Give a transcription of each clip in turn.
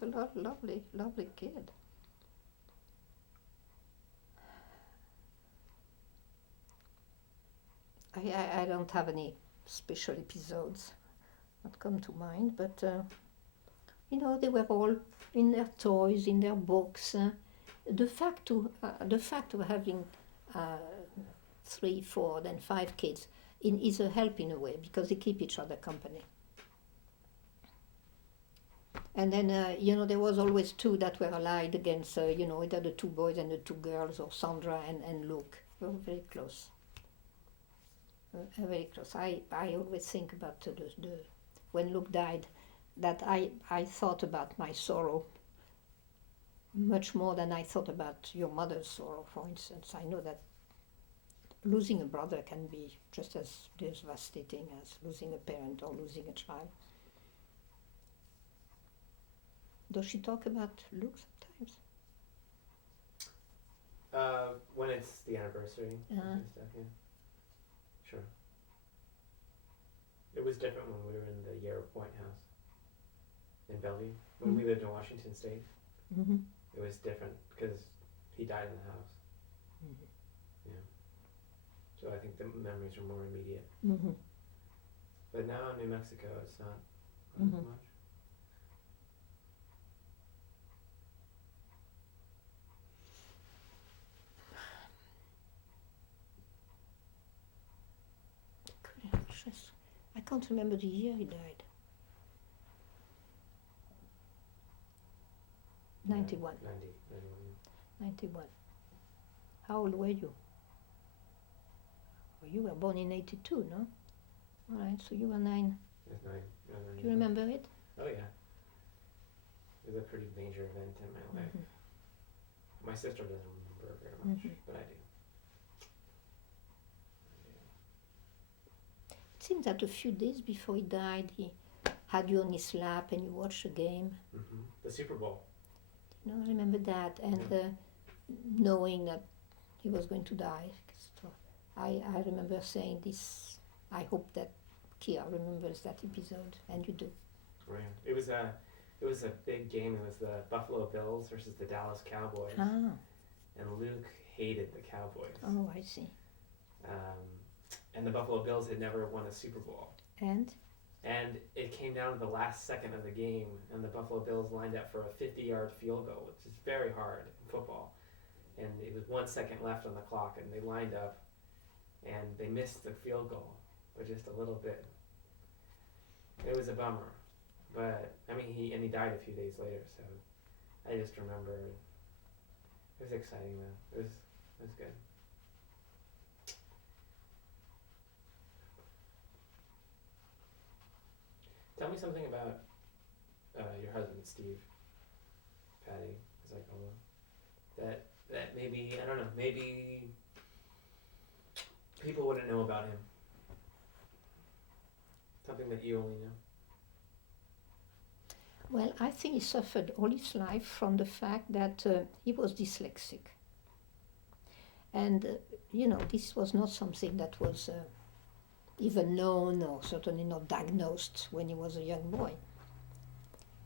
was a lovely, lovely kid. I don't have any special episodes that come to mind, but they were all in their toys, in their books. The fact of having uh, 3, 4, then 5 kids is a help in a way because they keep each other company. And then there was always 2 that were allied against either the 2 boys and the 2 girls, or Sandra and Luke. They were very close. Very close. I always think about the when Luke died, that I thought about my sorrow much more than I thought about your mother's sorrow, for instance. I know that losing a brother can be just as devastating as losing a parent or losing a child. Does she talk about Luke sometimes? When it's the anniversary and stuff, yeah. Sure. It was different when we were in the Yarrow Point house in Bellevue. When we lived in Washington State, it was different because he died in the house. Yeah. So I think the memories are more immediate. But now in New Mexico, it's not as much. I can't remember the year he died. 91. 91. How old were you? Well, you were born in 82, no? All right, so you were 9. It was 9. Do you remember it? Oh, yeah. It was a pretty major event in my life. My sister doesn't remember very much, but I do. It seems that a few days before he died, he had you on his lap and you watched a game. The Super Bowl. I remember that, and knowing that he was going to die. So I remember saying this, I hope that Kia remembers that episode, and you do. Right. It was a big game. It was the Buffalo Bills versus the Dallas Cowboys. Ah. And Luke hated the Cowboys. Oh, I see. And the Buffalo Bills had never won a Super Bowl. And it came down to the last second of the game, and the Buffalo Bills lined up for a 50-yard field goal, which is very hard in football. And it was 1 second left on the clock, and they lined up, and they missed the field goal by just a little bit. It was a bummer, but I mean, he died a few days later, so I just remember it was exciting though. It was good. Tell me something about your husband, Steve, Patty, as I call him. That maybe, I don't know, maybe people wouldn't know about him. Something that you only know. Well, I think he suffered all his life from the fact that he was dyslexic. And, this was not something that was even known or certainly not diagnosed when he was a young boy.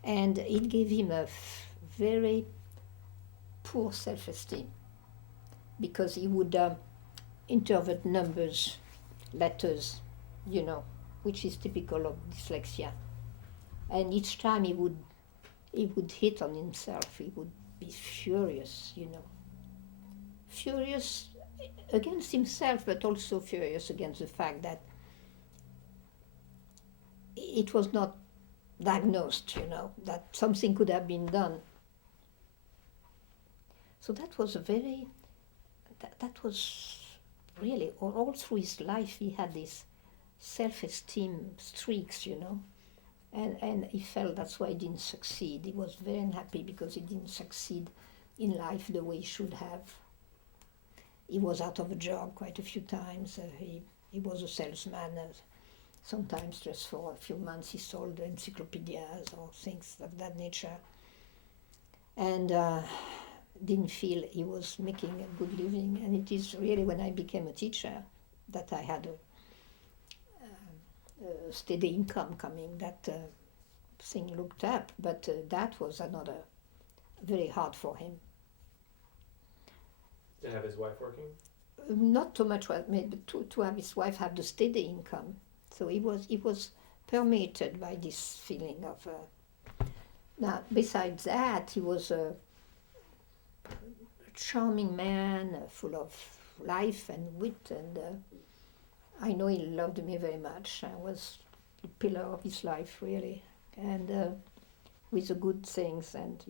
And it gave him a very poor self-esteem because he would interpret numbers, letters, which is typical of dyslexia. And each time he would hit on himself. He would be furious, Furious against himself, but also furious against the fact that it was not diagnosed, that something could have been done. So that was that was really, all through his life he had these self-esteem streaks, and he felt that's why he didn't succeed. He was very unhappy because he didn't succeed in life the way he should have. He was out of a job quite a few times. He was a salesman. Sometimes just for a few months he sold encyclopedias or things of that nature. And didn't feel he was making a good living. And it is really when I became a teacher that I had a steady income coming that thing looked up, but that was another very hard for him. To have his wife working? Not too much, but to have his wife have the steady income. So he was permeated by this feeling of. Now, besides that, he was a charming man, full of life and wit, and I know he loved me very much. I was the pillar of his life, really, and with the good things, and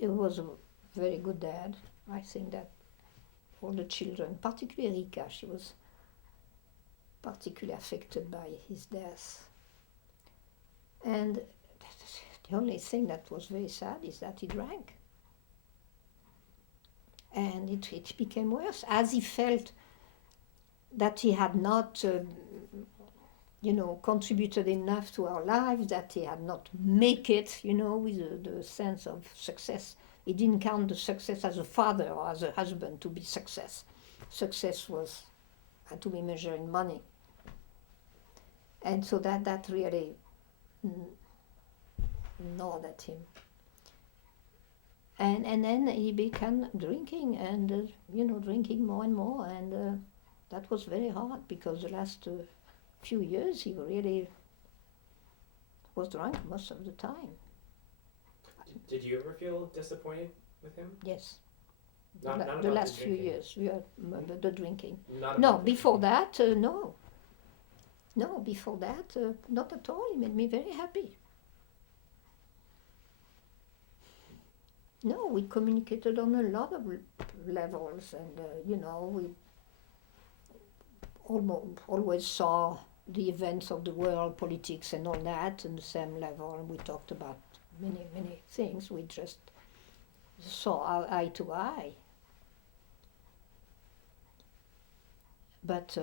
it was a very good dad. I think that all the children, particularly Erika, she was particularly affected by his death. And the only thing that was very sad is that he drank. And it became worse as he felt that he had not, contributed enough to our lives, that he had not make it, with the sense of success. He didn't count the success as a father or as a husband to be success. Success had to be measured in money. And so that really gnawed at him. And then he began drinking and, drinking more and more. And that was very hard because the last few years he really was drunk most of the time. Did you ever feel disappointed with him? Yes. Not The about last few years, the drinking. Not No, about the before that, no. No, before that, not at all. He made me very happy. No, we communicated on a lot of levels, and we always saw the events of the world, politics, and all that, on the same level. And we talked about many things. We just saw eye to eye. But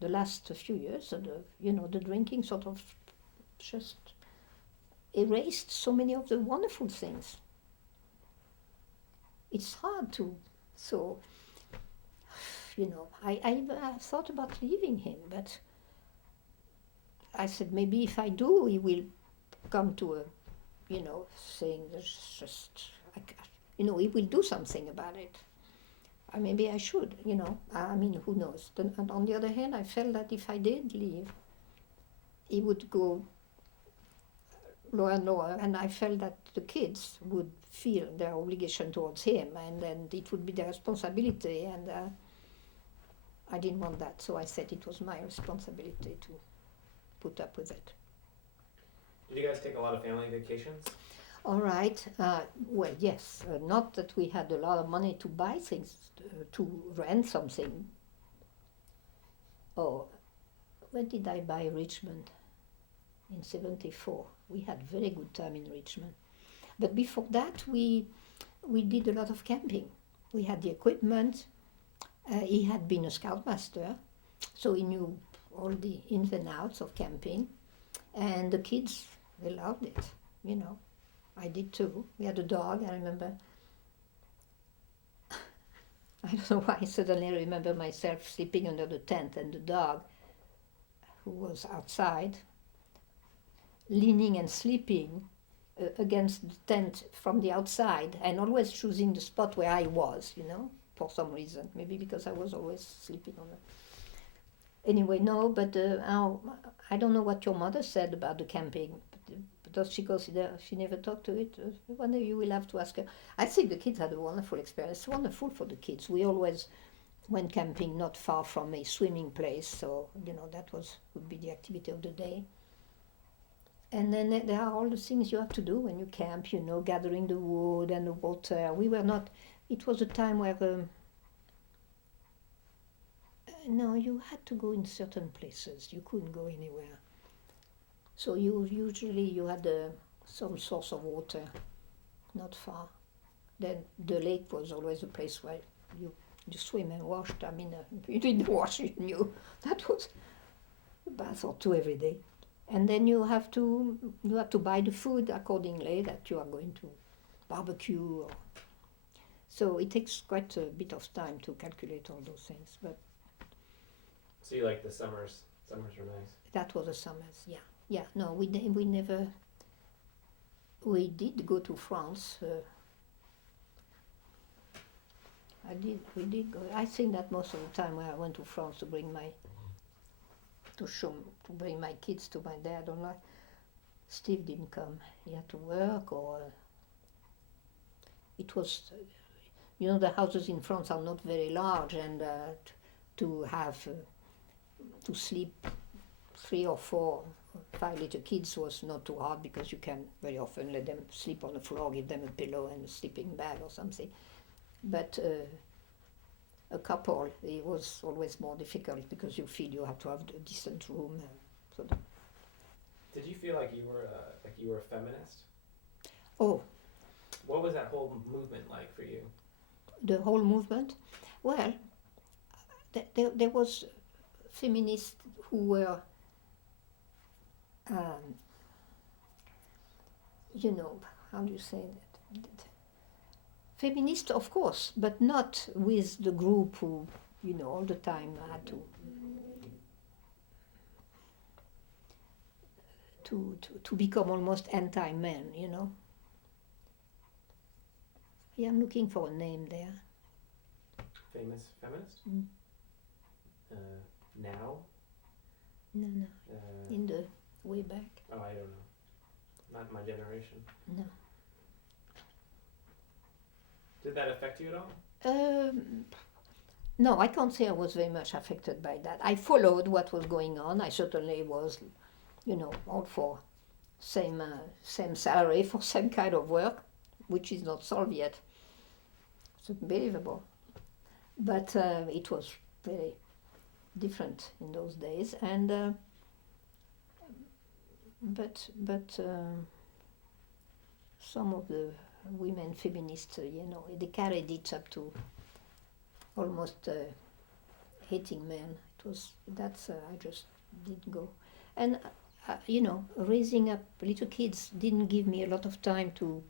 the last few years, the drinking sort of just erased so many of the wonderful things. It's hard to, so, I thought about leaving him, but I said maybe if I do, he will come to a, saying there's just, he will do something about it. Maybe I should, who knows. And on the other hand, I felt that if I did leave, he would go lower and lower, and I felt that the kids would feel their obligation towards him, and then it would be their responsibility, and I didn't want that, so I said it was my responsibility to put up with it. Did you guys take a lot of family vacations? All right. Well, yes. Not that we had a lot of money to buy things, to rent something. Oh, when did I buy Richmond? In 1974. We had very good time in Richmond. But before that, we did a lot of camping. We had the equipment. He had been a scoutmaster, so he knew all the ins and outs of camping. And the kids, they loved it, I did too. We had a dog, I remember. I don't know why, suddenly I remember myself sleeping under the tent and the dog, who was outside, leaning and sleeping against the tent from the outside, and always choosing the spot where I was, for some reason. Maybe because I was always sleeping on it. Anyway, no, but I don't know what your mother said about the camping. Does she consider, she never talked to it? One day you will have to ask her. I think the kids had a wonderful experience. It's wonderful for the kids. We always went camping not far from a swimming place, so, that would be the activity of the day. And then there are all the things you have to do when you camp, gathering the wood and the water. We were not, it was a time where, no, you had to go in certain places. You couldn't go anywhere. So usually you had some source of water, not far. Then the lake was always a place where you swim and washed. You didn't wash, you knew. That was a bath or two every day. And then you have to buy the food accordingly that you are going to barbecue. So it takes quite a bit of time to calculate all those things. But so you like the summers? Summers were nice. That was the summers, yeah. Yeah, no, we never. We did go to France. We did go. I think that most of the time when I went to France to bring my to show to bring my kids to my dad, or like Steve didn't come. He had to work, or it was. The houses in France are not very large, and to have to sleep 3 or 4, 5 little kids was not too hard, because you can very often let them sleep on the floor, give them a pillow and a sleeping bag or something. But a couple, it was always more difficult, because you feel you have to have a decent room. Did you feel like you were a feminist? Oh, What was that whole movement like for you? the whole movement? Well, there was feminists who were, how do you say that? Feminists, of course, but not with the group who, all the time had to become almost anti-men, Yeah, I'm looking for a name there. Famous feminist? Mm. Now? No. In the way back. Oh, I don't know. Not my generation. No. Did that affect you at all? No, I can't say I was very much affected by that. I followed what was going on. I certainly was, all for same salary for same kind of work, which is not solved yet. It's unbelievable. But it was very different in those days, and but some of the women feminists, they carried it up to almost hating men. I just didn't go, and raising up little kids didn't give me a lot of time to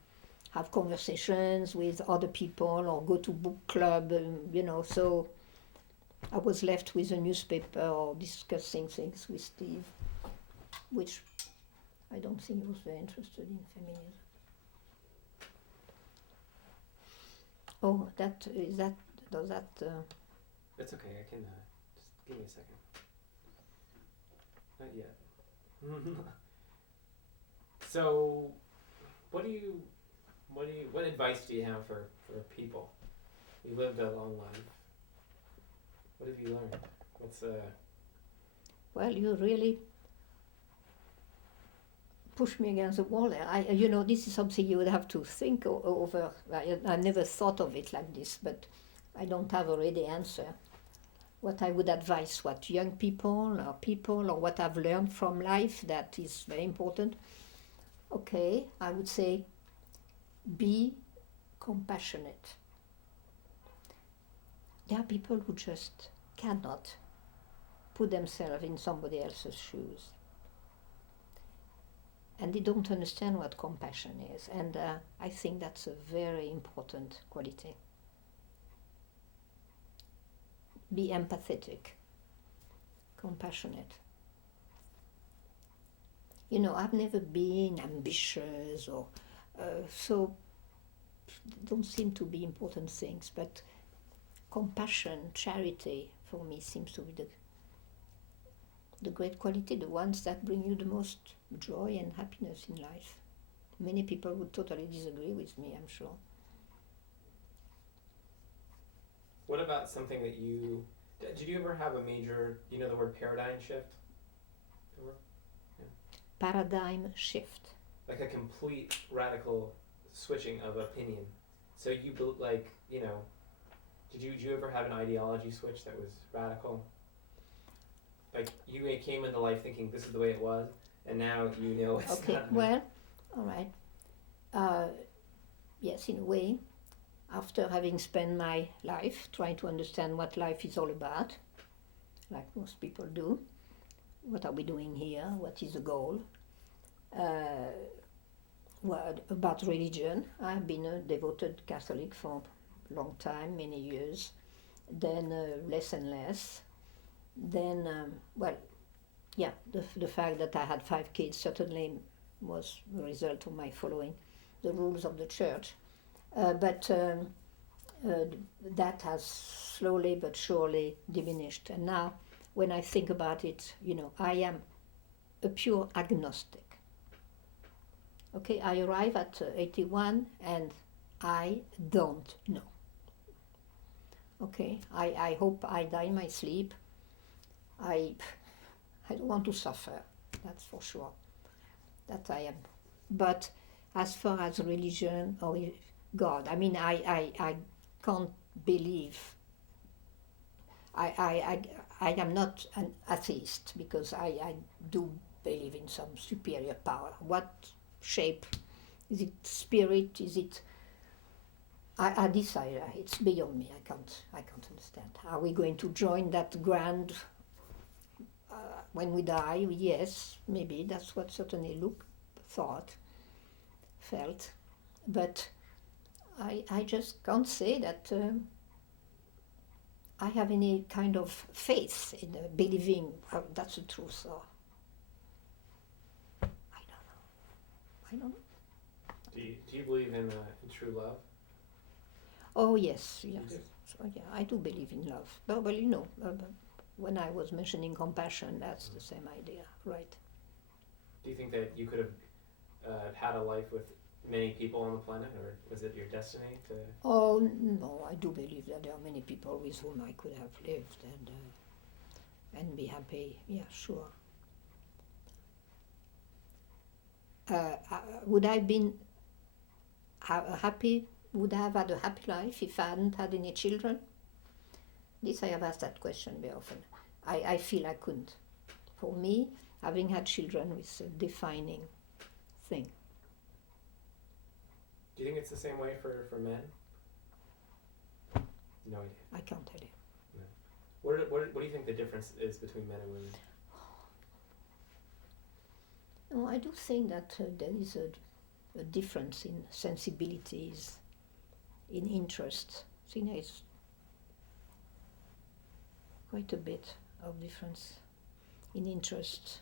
have conversations with other people or go to book club, so I was left with a newspaper or discussing things with Steve, which I don't think he was very interested in feminism. Oh, does that... It's okay, I can, just give me a second. Not yet. So, what advice do you have for people? You lived a long life. What have you learned? Well, you really push me against the wall there. This is something you would have to think over. I never thought of it like this, but I don't have a ready answer. What I would advise, what young people, or what I've learned from life that is very important. Okay, I would say be compassionate. There are people who just cannot put themselves in somebody else's shoes. And they don't understand what compassion is. And I think that's a very important quality. Be empathetic, compassionate. I've never been ambitious, or so don't seem to be important things, but compassion, charity, for me seems to be the great quality, the ones that bring you the most joy and happiness in life. Many people would totally disagree with me, I'm sure. What about something that did you ever have a major, the word paradigm shift? Paradigm shift. Like a complete radical switching of opinion. So did you ever have an ideology switch that was radical? Like you came into life thinking this is the way it was, and now it's okay, not. Well, all right. Yes, in a way. After having spent my life trying to understand what life is all about, like most people do, what are we doing here? What is the goal? About religion, I've been a devoted Catholic for a long time, many years, then less and less. Then, Yeah, the fact that I had 5 kids certainly was the result of my following the rules of the church. But that has slowly but surely diminished. And now, when I think about it, I am a pure agnostic. Okay, I arrive at 81 and I don't know. Okay, I hope I die in my sleep. I don't want to suffer, that's for sure. That I am. But as far as religion or God, I mean, I can't believe. I am not an atheist because I do believe in some superior power. What shape? Is it spirit? Is it? I decide it's beyond me. I can't understand. Are we going to join that grand when we die? Yes, maybe that's what certainly Luke felt, but I just can't say that I have any kind of faith in believing that's the truth. Or I don't know. Do you believe in true love? Oh yes. You do? So, yeah, I do believe in love. Well, when I was mentioning compassion, that's the same idea, right? Do you think that you could have had a life with many people on the planet, or was it your destiny to? Oh no, I do believe that there are many people with whom I could have lived and be happy. Yeah, sure. Would I have been happy? Would I have had a happy life if I hadn't had any children? This I have asked that question very often. I feel I couldn't. For me, having had children was a defining thing. Do you think it's the same way for men? No idea. I can't tell you. What do you think the difference is between men and women? No, I do think that there is a difference in sensibilities, in interests. I think there is quite a bit of difference in interest.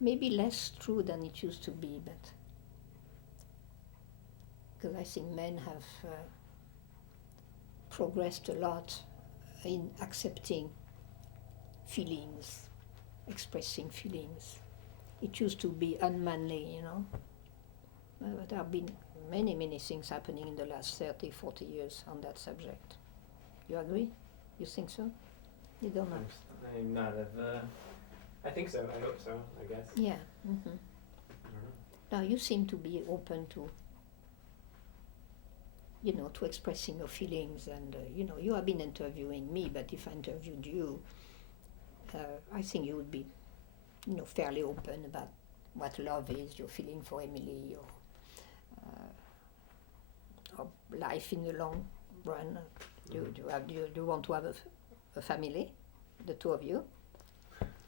Maybe less true than it used to be, but because I think men have progressed a lot in accepting feelings, expressing feelings. It used to be unmanly, there have been many things happening in the last 30, 40 years on that subject. You agree? You think so? You don't know? I'm not of. I think so. I hope so. I guess. Yeah. I don't know. Now you seem to be open to, to expressing your feelings, and you have been interviewing me, but if I interviewed you, I think you would be, fairly open about what love is, your feeling for Emily, or life in the long run. Do you want to have a family, the two of you,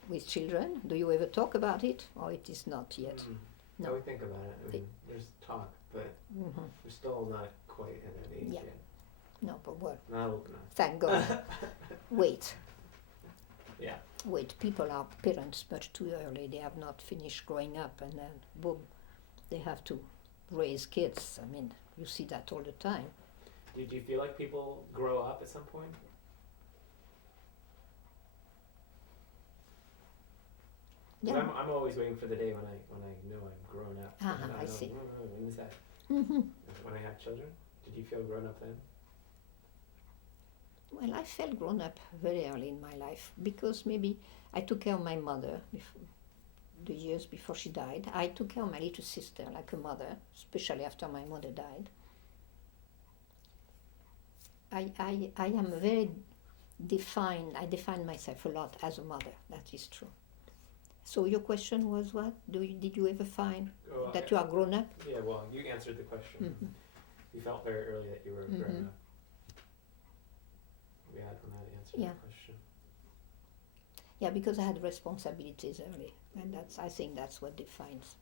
with children? Do you ever talk about it, or it is not yet? Mm-hmm. No. We think about it. I mean, there's talk, but we're still not quite in that age yet. No, but what? Not old enough. Thank God. Wait. Yeah. Wait, people are parents much too early. They have not finished growing up, and then boom, they have to raise kids. I mean, you see that all the time. Do you feel like people grow up at some point? Yeah. I'm always waiting for the day when I know I'm grown up. I see. When is that? Mm-hmm. When I have children? Did you feel grown up then? Well, I felt grown up very early in my life because maybe I took care of my mother the years before she died. I took care of my little sister like a mother, especially after my mother died. I am very defined. I define myself a lot as a mother. That is true. So your question was what? Did you ever find that you are grown up? Yeah, well, you answered the question. Mm-hmm. You felt very early that you were grown up. We had when I answered the question. Yeah, because I had responsibilities early, and I think that's what defines.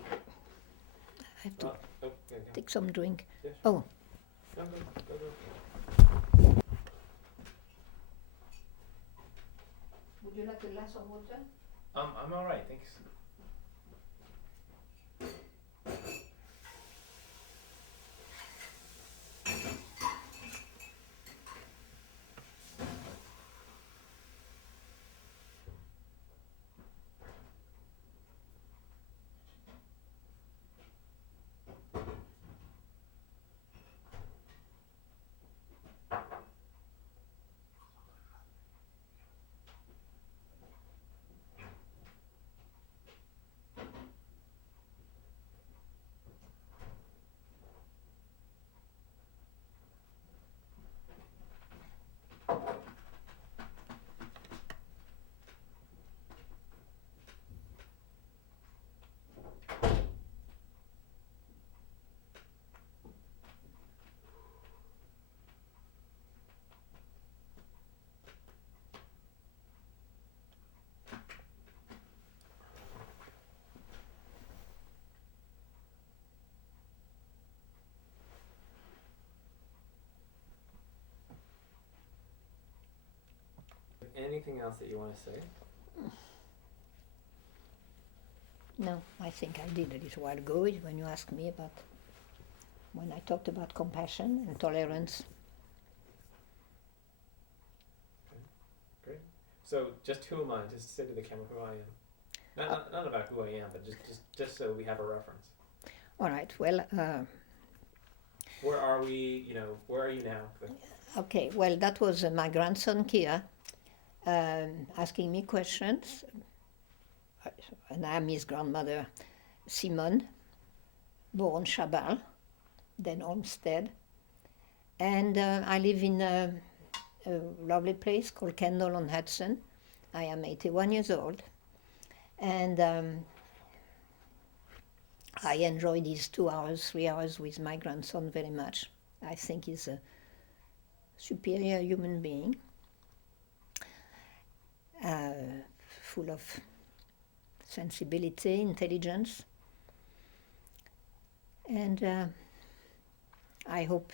I have to take some drink. Yeah, sure. Oh. No, go. Would you like a glass of water? I'm all right, thanks. Anything else that you want to say? No, I think I did a little while ago when you asked me about, when I talked about compassion and tolerance. Great. So, just who am I? Just say to the camera who I am. Not about who I am, but just so we have a reference. All right, well, Where are we? Where are you now? okay, well, that was my grandson, Kia, asking me questions. And I'm his grandmother, Simone, born Chabal, then Olmsted. And I live in a lovely place called Kendall-on-Hudson. I am 81 years old. And I enjoy these 2 hours, 3 hours with my grandson very much. I think he's a superior human being, full of sensibility, intelligence, and I hope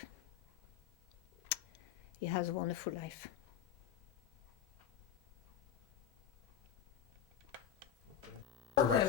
he has a wonderful life. Okay.